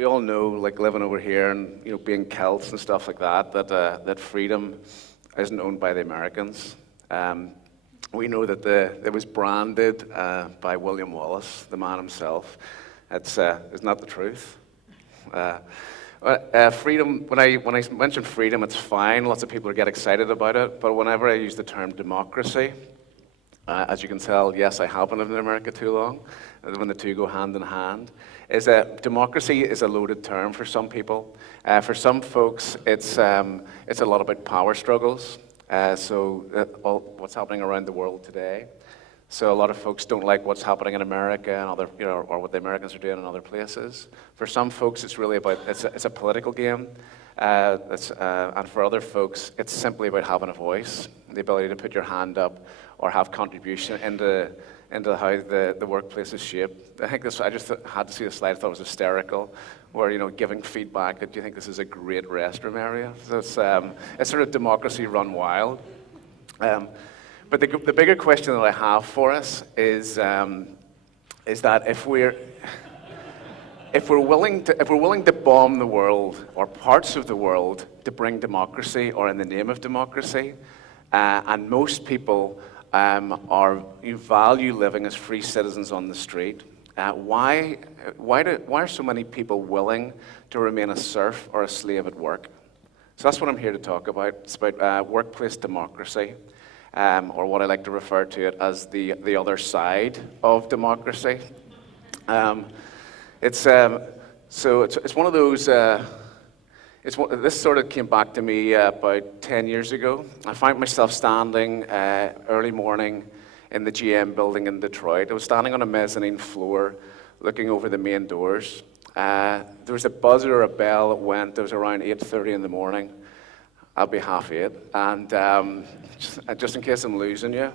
we all know, like living over here and being Celts and stuff like that, that freedom isn't owned by the Americans. We know that it was branded by William Wallace, the man himself. It's not the truth. Freedom. When I mention freedom, it's fine. Lots of people get excited about it. But whenever I use the term democracy, as you can tell, yes, I haven't lived in America too long. When the two go hand in hand, is that democracy is a loaded term for some people. For some folks, it's a lot about power struggles. What's happening around the world today. So a lot of folks don't like what's happening in America and other, or what the Americans are doing in other places. For some folks, it's really about it's a political game. And for other folks, it's simply about having a voice, the ability to put your hand up or have contribution into how the workplace is shaped. I think I just had to see the slide. I thought it was hysterical, where giving feedback that you think this is a great restroom area. So it's sort of democracy run wild. But the bigger question that I have for us is that if we're willing to bomb the world or parts of the world to bring democracy or in the name of democracy, and most people value living as free citizens on the street, why are so many people willing to remain a serf or a slave at work? So that's what I'm here to talk about. It's about workplace democracy, or what I like to refer to it as the other side of democracy. It's one of those. This sort of came back to me about 10 years ago. I found myself standing early morning in the GM building in Detroit. I was standing on a mezzanine floor looking over the main doors. There was a buzzer or a bell that went. It was around 8:30 in the morning. I'll be 7:30. And just in case I'm losing you,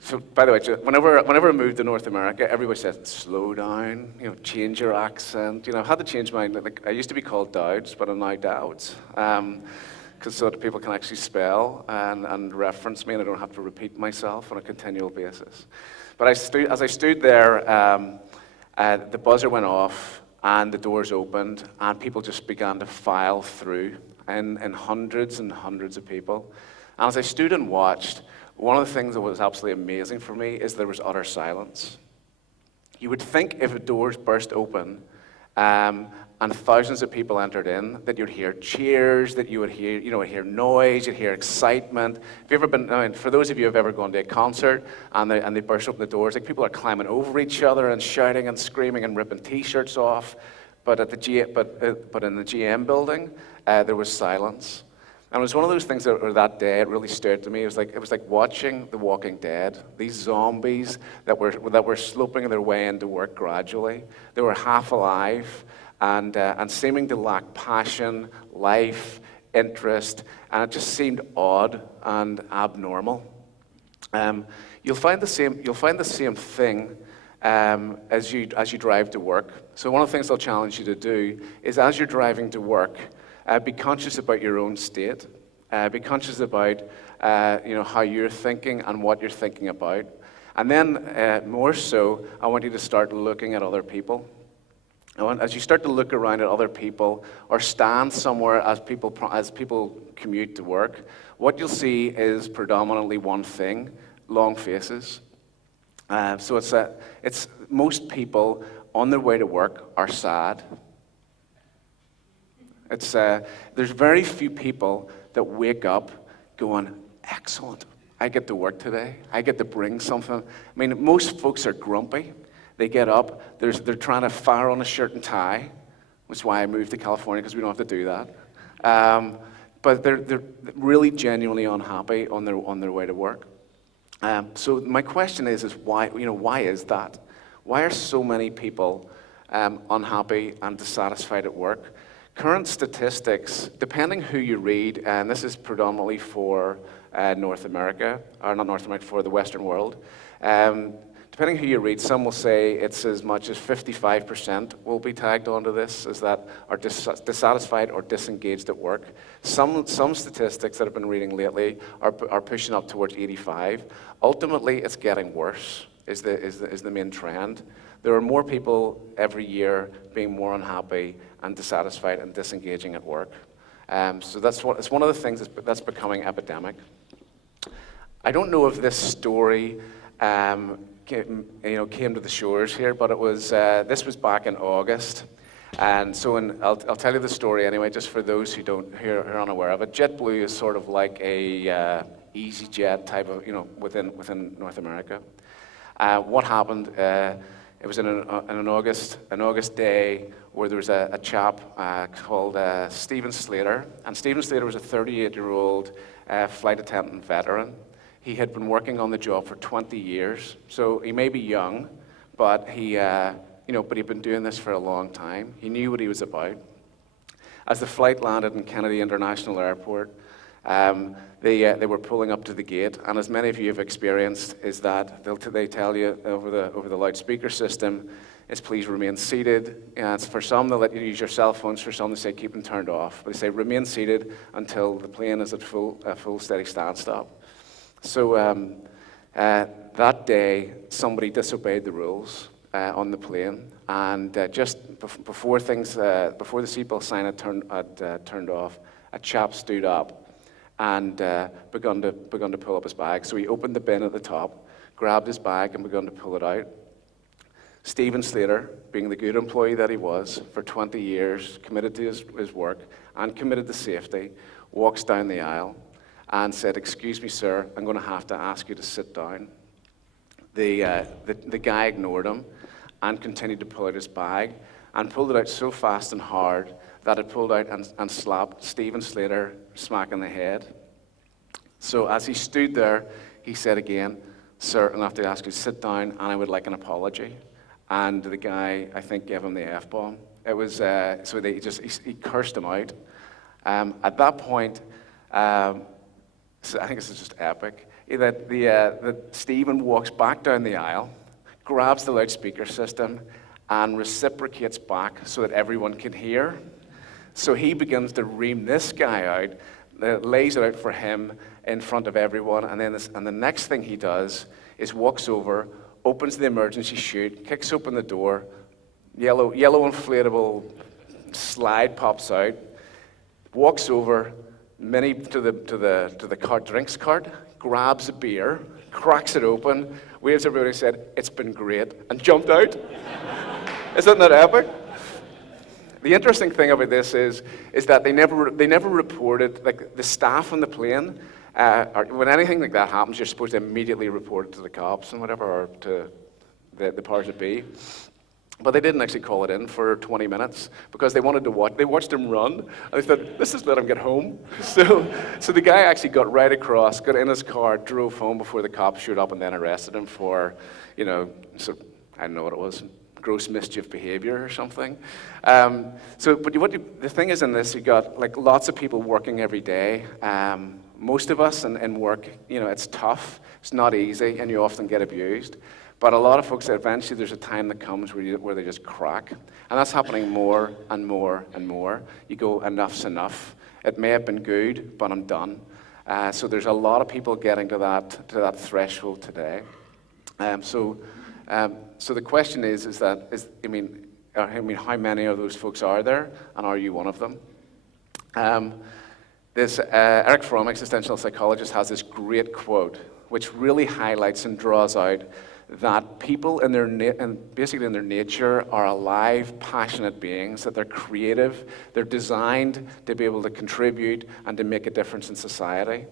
So, by the way, whenever I moved to North America, everybody says, slow down, change your accent. I've had to change mine. Like, I used to be called Dowds, but I'm now Dowds. Because so that people can actually spell and reference me, and I don't have to repeat myself on a continual basis. But as I stood there, the buzzer went off, and the doors opened, and people just began to file through, and hundreds and hundreds of people. And as I stood and watched, one of the things that was absolutely amazing for me is there was utter silence. You would think if the doors burst open and thousands of people entered in, that you'd hear cheers, that you would hear, hear noise, you'd hear excitement. Have you ever been? For those of you who have ever gone to a concert and they burst open the doors, like people are climbing over each other and shouting and screaming and ripping T-shirts off. But in the GM building, there was silence. And it was one of those things that day it really stirred to me. It was like watching The Walking Dead. These zombies that were sloping their way into work gradually. They were half alive and seeming to lack passion, life, interest, and it just seemed odd and abnormal. You'll find the same thing as you drive to work. So one of the things I'll challenge you to do is, as you're driving to work, be conscious about your own state. Be conscious about how you're thinking and what you're thinking about. And then more so, I want you to start looking at other people. As you start to look around at other people or stand somewhere as people commute to work, what you'll see is predominantly one thing: long faces. So it's most people on their way to work are sad. There's very few people that wake up going, excellent, I get to work today. I get to bring something. I mean, most folks are grumpy. They get up, they're trying to fire on a shirt and tie, which is why I moved to California, because we don't have to do that. But they're really genuinely unhappy on their way to work. So my question is why is that? Why are so many people unhappy and dissatisfied at work? Current statistics, depending who you read, and this is predominantly for North America, or not North America, for the Western world. Depending who you read, some will say it's as much as 55% will be tagged onto this, as that are dissatisfied or disengaged at work. Some statistics that I've been reading lately are pushing up towards 85. Ultimately, it's getting worse, is the main trend. There are more people every year being more unhappy and dissatisfied and disengaging at work. So it's one of the things that's becoming epidemic. I don't know if this story came to the shores here, but this was back in August. And so I'll tell you the story anyway, just for those who are unaware of it. JetBlue is sort of like a EasyJet type of, within North America. What happened? It was in an August day where there was a chap called Stephen Slater, and Stephen Slater was a 38-year-old flight attendant veteran. He had been working on the job for 20 years, so he may be young, but he'd been doing this for a long time. He knew what he was about. As the flight landed in Kennedy International Airport, they were pulling up to the gate, and as many of you have experienced, is that they tell you over the loudspeaker system, is please remain seated. For some, they'll let you use your cell phones. For some, they say keep them turned off. But they say remain seated until the plane is at full steady stand stop. So that day, somebody disobeyed the rules on the plane, and just before the seatbelt sign had turned off, a chap stood up and begun to pull up his bag. So he opened the bin at the top, grabbed his bag, and begun to pull it out. Stephen Slater, being the good employee that he was for 20 years, committed to his work and committed to safety, walks down the aisle and said, "Excuse me, sir, I'm going to have to ask you to sit down." The guy ignored him and continued to pull out his bag and pulled it out so fast and hard that it pulled out and slapped Stephen Slater smack in the head. So as he stood there, he said again, "Sir, I'm going to have to ask you to sit down, and I would like an apology." And the guy, I think, gave him the F-bomb. It was, so he cursed him out. At that point, so I think this is just epic, that Stephen walks back down the aisle, grabs the loudspeaker system, and reciprocates back so that everyone can hear. So he begins to ream this guy out, lays it out for him in front of everyone, and the next thing he does is walks over, opens the emergency chute, kicks open the door, yellow inflatable slide pops out, walks over, to the cart, drinks cart, grabs a beer, cracks it open, waves everybody, said, "It's been great," and jumped out. Isn't that epic? The interesting thing about this is that they never reported, like the staff on the plane, when anything like that happens, you're supposed to immediately report it to the cops and whatever, or to the powers that be. But they didn't actually call it in for 20 minutes because they wanted to watch. They watched him run, and they thought, "Let's just let him get home." So the guy actually got right across, got in his car, drove home before the cops showed up, and then arrested him for, I don't know what it was, gross mischief behavior or something. But the thing is in this, you got like lots of people working every day. Most of us in work, it's tough, it's not easy, and you often get abused. But a lot of folks, eventually there's a time that comes where they just crack. And that's happening more and more and more. You go, enough's enough. It may have been good, but I'm done. So there's a lot of people getting to that threshold today. So the question is how many of those folks are there, and are you one of them? Eric Fromm, existential psychologist, has this great quote, which really highlights and draws out that people in their nature are alive, passionate beings, that they're creative, they're designed to be able to contribute and to make a difference in society.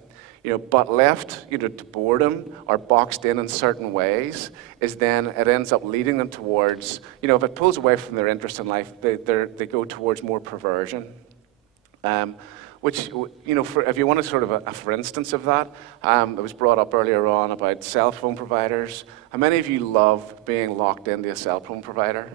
But left to boredom or boxed in certain ways, it ends up leading them towards, if it pulls away from their interest in life, they go towards more perversion. Which, if you want a sort of a for instance of that, it was brought up earlier on about cell phone providers. How many of you love being locked into a cell phone provider?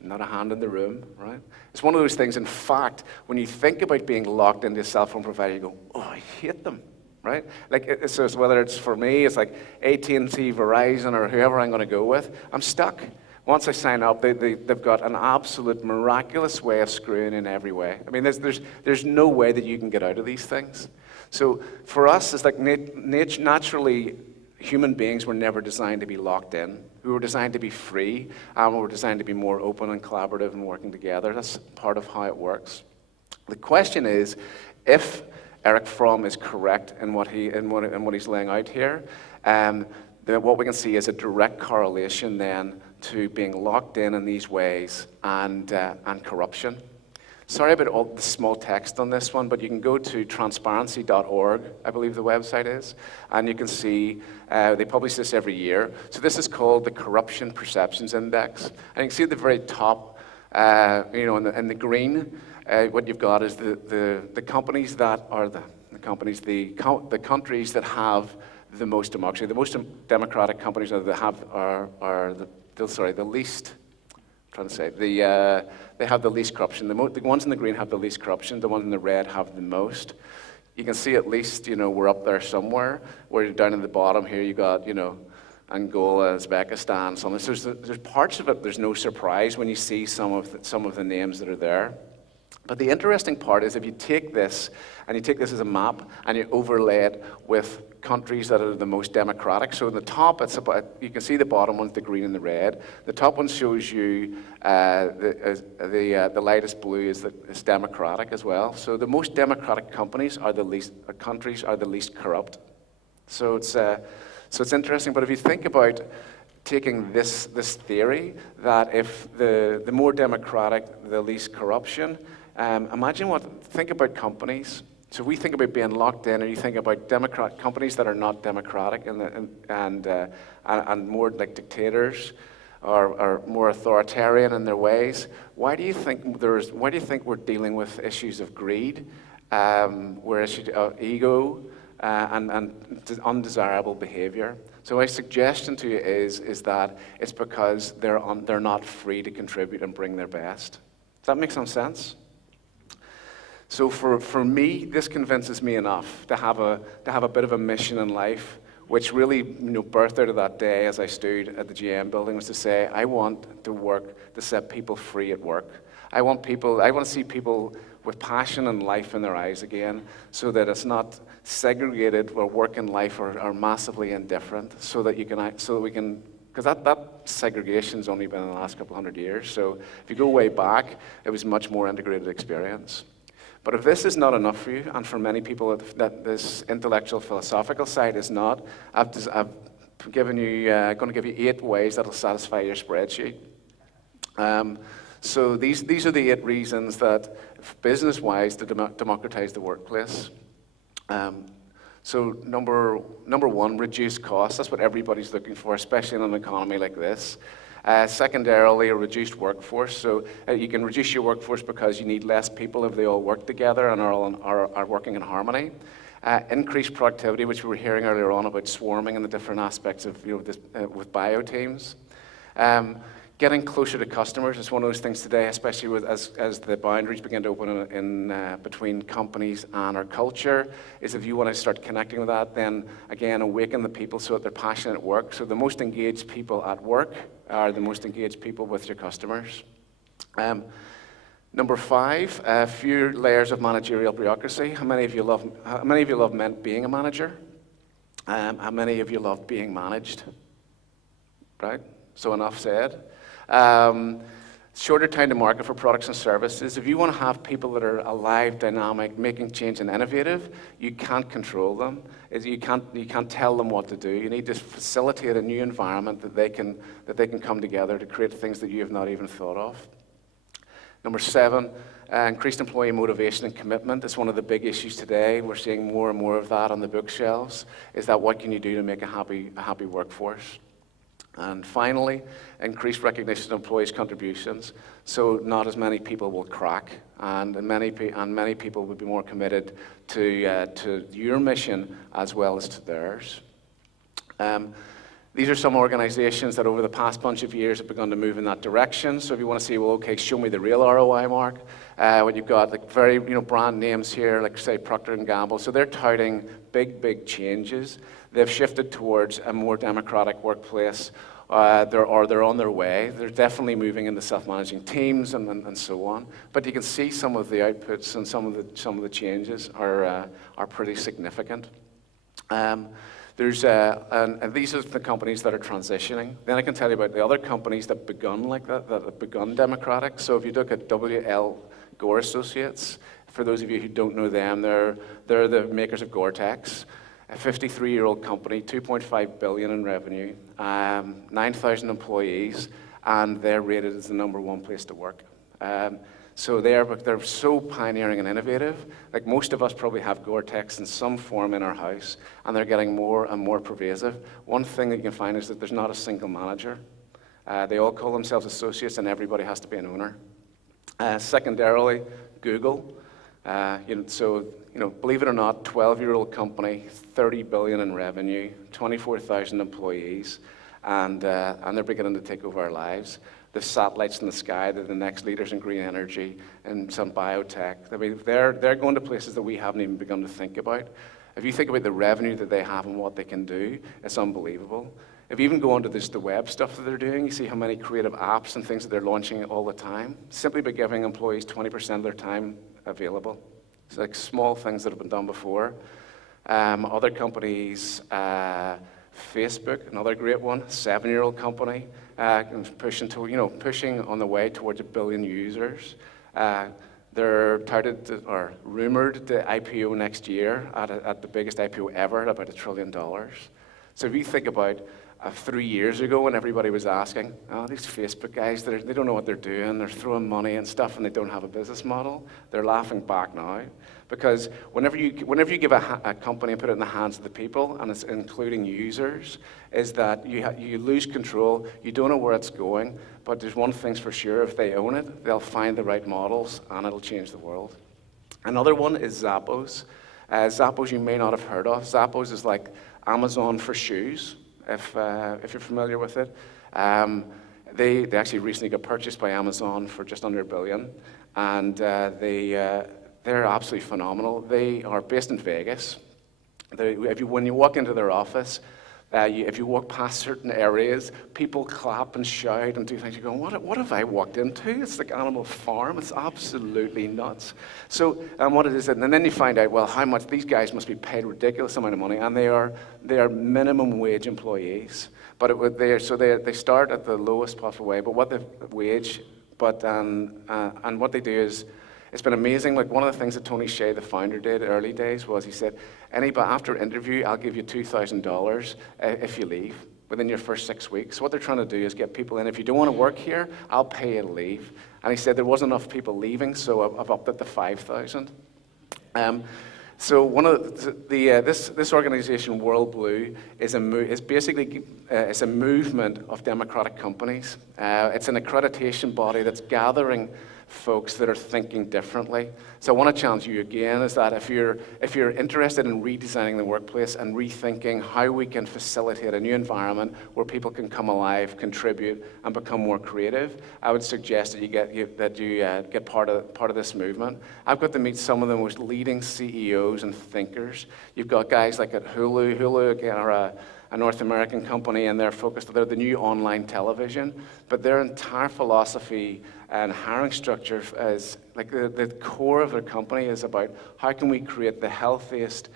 Not a hand in the room, right? It's one of those things, in fact, when you think about being locked into a cell phone provider, you go, "Oh, I hate them," right? Like, so whether it's for me, it's like AT&T, Verizon, or whoever I'm going to go with, I'm stuck. Once I sign up, they've got an absolute miraculous way of screwing in every way. I mean, there's no way that you can get out of these things. So for us, it's like naturally, human beings were never designed to be locked in. We were designed to be free, and we were designed to be more open and collaborative and working together. That's part of how it works. The question is, if Eric Fromm is correct in what he's laying out here, then what we can see is a direct correlation then to being locked in these ways and corruption. Sorry about all the small text on this one, but you can go to transparency.org, I believe the website is, and you can see they publish this every year. So this is called the Corruption Perceptions Index. And you can see at the very top, in the green, what you've got is the companies that are the countries that have the most democracy. The most democratic countries that are the least. They have the least corruption. The ones in the green have the least corruption. The ones in the red have the most. You can see at least, we're up there somewhere. Where down in the bottom here, you got, Angola, Uzbekistan. There's parts of it. There's no surprise when you see some of the names that are there. But the interesting part is if you take this, and you take this as a map, and you overlay it with countries that are the most democratic. So in the top, you can see the bottom one's the green and the red. The top one shows you the lightest blue is democratic as well. So the most democratic countries are the least corrupt. So it's interesting. But if you think about taking this theory that if the more democratic, the least corruption. Think about companies. So we think about being locked in, or you think about companies that are not democratic and more like dictators or more authoritarian in their ways. Why do you think we're dealing with issues of greed, issues of ego, and undesirable behavior? So my suggestion to you is that it's because they're not free to contribute and bring their best. Does that make some sense? So for me, this convinces me enough to have a bit of a mission in life, which really birthed out of that day as I stood at the GM building, was to say, I want to work to set people free at work. I want to see people with passion and life in their eyes again, so that it's not segregated where work and life are massively indifferent, so that we can, because that segregation's only been in the last couple hundred years. So if you go way back, it was a much more integrated experience. But if this is not enough for you, and for many people that this intellectual philosophical side is not, I'm going to give you 8 ways that'll satisfy your spreadsheet. So these are the 8 reasons that, business-wise, to democratize the workplace. So number 1, reduce costs. That's what everybody's looking for, especially in an economy like this. Secondarily, a reduced workforce. So you can reduce your workforce because you need less people if they all work together and are working in harmony. Increased productivity, which we were hearing earlier on about swarming and the different aspects of with bio teams. Getting closer to customers is one of those things today, especially as the boundaries begin to open in between companies and our culture, is if you want to start connecting with that, then again, awaken the people so that they're passionate at work. So the most engaged people at work are the most engaged people with your customers. Number 5, fewer layers of managerial bureaucracy. How many of you love being a manager? How many of you love being managed? Right? So enough said. Shorter time to market for products and services. If you want to have people that are alive, dynamic, making change and innovative, you can't control them. You can't tell them what to do. You need to facilitate a new environment that they can come together to create things that you have not even thought of. Number 7, increased employee motivation and commitment. It's one of the big issues today. We're seeing more and more of that on the bookshelves. Is that what can you do to make a happy workforce? And finally, increased recognition of employees' contributions, so not as many people will crack, and many people will be more committed to your mission as well as to theirs. These are some organizations that over the past bunch of years have begun to move in that direction. So if you want to see, well, okay, show me the real ROI, Mark. When you've got like very brand names here, like say Procter & Gamble, so they're touting big changes. They've shifted towards a more democratic workplace. They're on their way. They're definitely moving into self-managing teams and so on. But you can see some of the outputs and some of the changes are pretty significant. And these are the companies that are transitioning. Then I can tell you about the other companies that begun like that have begun democratic. So if you look at W.L. Gore Associates, for those of you who don't know them, they're the makers of Gore-Tex, a 53-year-old company, 2.5 billion in revenue, 9,000 employees, and they're rated as the #1 place to work. So they're so pioneering and innovative. Like most of us probably have Gore-Tex in some form in our house, and they're getting more and more pervasive. One thing that you can find is that there's not a single manager. They all call themselves associates, and everybody has to be an owner. Secondarily, Google. Believe it or not, 12-year-old company, 30 billion in revenue, 24,000 employees, and they're beginning to take over our lives. The satellites in the sky, they're the next leaders in green energy and some biotech. I mean, they're going to places that we haven't even begun to think about. If you think about the revenue that they have and what they can do, it's unbelievable. If you even go onto the web stuff that they're doing, you see how many creative apps and things that they're launching all the time, simply by giving employees 20% of their time available. It's like small things that have been done before. Other companies, Facebook, another great one, 7-year-old company, pushing on the way towards 1 billion users. They're touted or rumored to IPO next year at the biggest IPO ever, at about $1 trillion. So if you think about 3 years ago when everybody was asking, oh, these Facebook guys, they don't know what they're doing, they're throwing money and stuff and they don't have a business model, they're laughing back now. Because whenever you give a company and put it in the hands of the people, and it's including users, is that you lose control, you don't know where it's going, but there's one thing's for sure, if they own it, they'll find the right models and it'll change the world. Another one is Zappos. Zappos you may not have heard of. Zappos is like Amazon for shoes, if you're familiar with it. They actually recently got purchased by Amazon for just under $1 billion, and they're absolutely phenomenal. They are based in Vegas. When you walk into their office, if you walk past certain areas, people clap and shout and do things. You're going, what have I walked into? It's like Animal Farm. It's absolutely nuts. So, what it is, and then you find out, well, how much these guys must be paid a ridiculous amount of money, and they are minimum wage employees. But they start at the lowest possible way. But what the wage, and what they do is. It's been amazing. Like one of the things that Tony Hsieh, the founder, did early days was he said, after interview, I'll give you $2,000 if you leave within your first 6 weeks. What they're trying to do is get people in. If you don't want to work here, I'll pay you to leave. And he said there wasn't enough people leaving, so I've upped it to 5,000. So one of this organization, World Blue, is basically it's a movement of democratic companies. It's an accreditation body that's gathering folks that are thinking differently. So I want to challenge you again, is that if you're interested in redesigning the workplace and rethinking how we can facilitate a new environment where people can come alive, contribute, and become more creative, I would suggest that you get part of this movement. I've got to meet some of the most leading CEOs and thinkers. You've got guys like at Hulu. Hulu again are a North American company, and they're the new online television, but their entire philosophy and hiring structure is like the core of their company is about how can we create the healthiest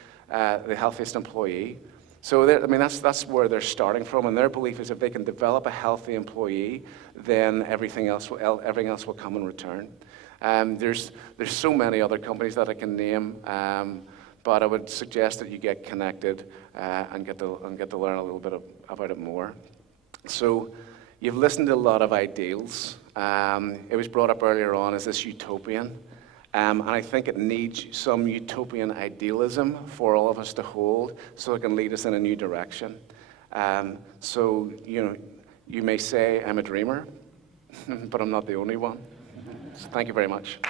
employee. So that's where they're starting from, and their belief is if they can develop a healthy employee, then everything else will come in return. There's so many other companies that I can name. But I would suggest that you get connected and get to learn a little bit about it more. So you've listened to a lot of ideals. It was brought up earlier on as this utopian. And I think it needs some utopian idealism for all of us to hold so it can lead us in a new direction. So, you may say I'm a dreamer, but I'm not the only one. So thank you very much.